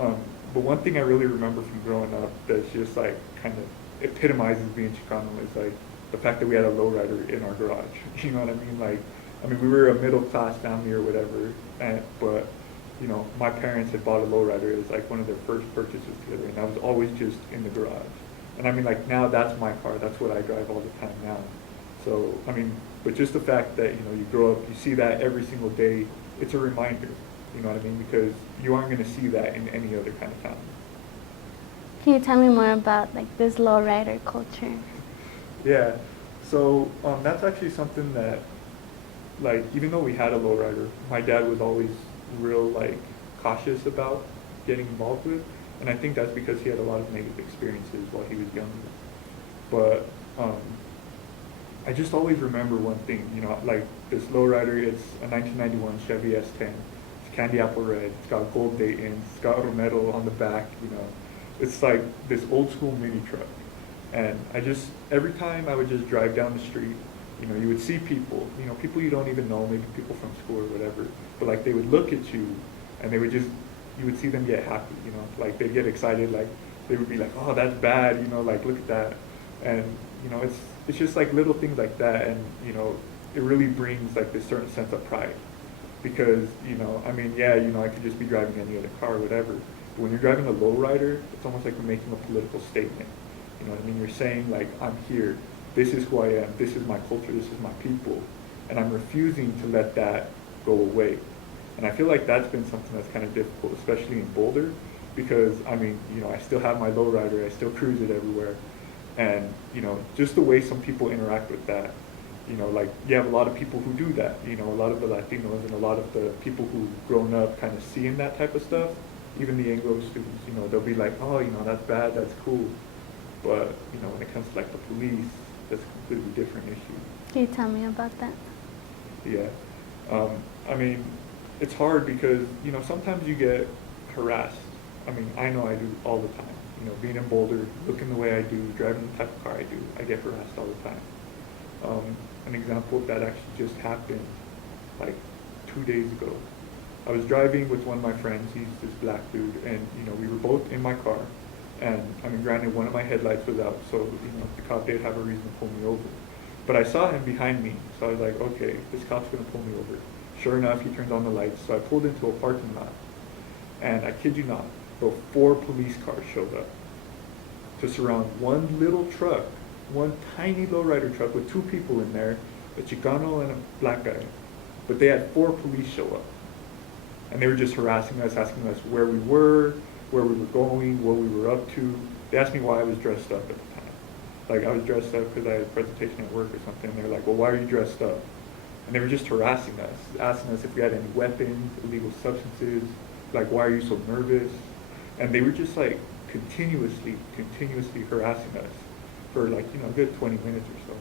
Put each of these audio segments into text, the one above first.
Um, but one thing I really remember from growing up that's just like kind of epitomizes being Chicano is like the fact that we had a lowrider in our garage. You know what I mean? Like, I mean, we were a middle class family or whatever, but you know, my parents had bought a lowrider as like one of their first purchases together, and I was always just in the garage. And I mean, like now that's my car. That's what I drive all the time now. So I mean, but just the fact that you know you grow up, you see that every single day. It's a reminder. You know what I mean? Because you aren't going to see that in any other kind of town. Can you tell me more about like this lowrider culture? Yeah. So that's actually something that, like, even though we had a lowrider, my dad was always real like cautious about getting involved with, and I think that's because he had a lot of negative experiences while he was younger. But I just always remember one thing, you know, like this lowrider. It's a 1991 Chevy S10. It's candy apple red. It's got gold Dayton's. It's got Romero on the back. You know, it's like this old school mini truck. And I just every time I would just drive down the street, you know, you would see people, you know, people you don't even know, maybe people from school or whatever, but like they would look at you, and they would just, you would see them get happy, you know, like they'd get excited, like they would be like, oh, that's bad, you know, like look at that, and you know, it's just like little things like that, and you know, it really brings like this certain sense of pride, because you know, I mean, yeah, you know, I could just be driving any other car or whatever, but when you're driving a lowrider, it's almost like you're making a political statement. You know what I mean? You're saying like, I'm here. This is who I am. This is my culture. This is my people, and I'm refusing to let that go away. And I feel like that's been something that's kind of difficult, especially in Boulder, because I mean, you know, I still have my lowrider. I still cruise it everywhere, and you know, just the way some people interact with that. You know, like you have a lot of people who do that. You know, a lot of the Latinos and a lot of the people who've grown up kind of seeing that type of stuff. Even the Anglo students, you know, they'll be like, oh, you know, that's bad. That's cool. But you know, when it comes to like the police, that's a completely different issue. Can you tell me about that? Yeah, I mean, it's hard because you know sometimes you get harassed. I mean, I know I do all the time. You know, being in Boulder, looking the way I do, driving the type of car I do, I get harassed all the time. An example of that actually just happened like 2 days ago. I was driving with one of my friends. He's this black dude, and you know we were both in my car. And I mean, granted, one of my headlights was out, so you know the cop did have a reason to pull me over. But I saw him behind me, so I was like, okay, this cop's gonna pull me over. Sure enough, he turned on the lights, so I pulled into a parking lot, and I kid you not, bro, 4 police cars showed up to surround one little truck, one tiny lowrider truck with 2 people in there, a Chicano and a black guy. But they had 4 police show up, and they were just harassing us, asking us where we were going, what we were up to. They asked me why I was dressed up at the time. Like I was dressed up because I had a presentation at work or something. And they were like, well, why are you dressed up? And they were just harassing us, asking us if we had any weapons, illegal substances, like why are you so nervous? And they were just like continuously harassing us for like, you know, a good 20 minutes or so.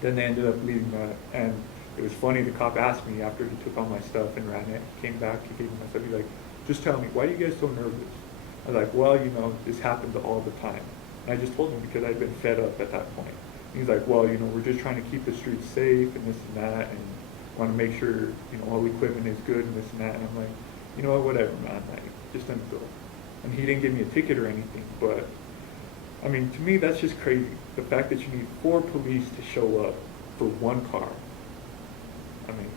Then they ended up leaving and it was funny, the cop asked me after he took all my stuff and ran it, came back, he gave me my stuff, he's like, just tell me, why are you guys so nervous? I was like, well, you know, this happens all the time. And I just told him because I'd been fed up at that point. And he's like, well, you know, we're just trying to keep the streets safe and this and that, and want to make sure, you know, all the equipment is good and this and that. And I'm like, you know what, whatever, man, like, just let me go. And he didn't give me a ticket or anything, but, I mean, to me, that's just crazy. The fact that you need 4 police to show up for one car. I mean,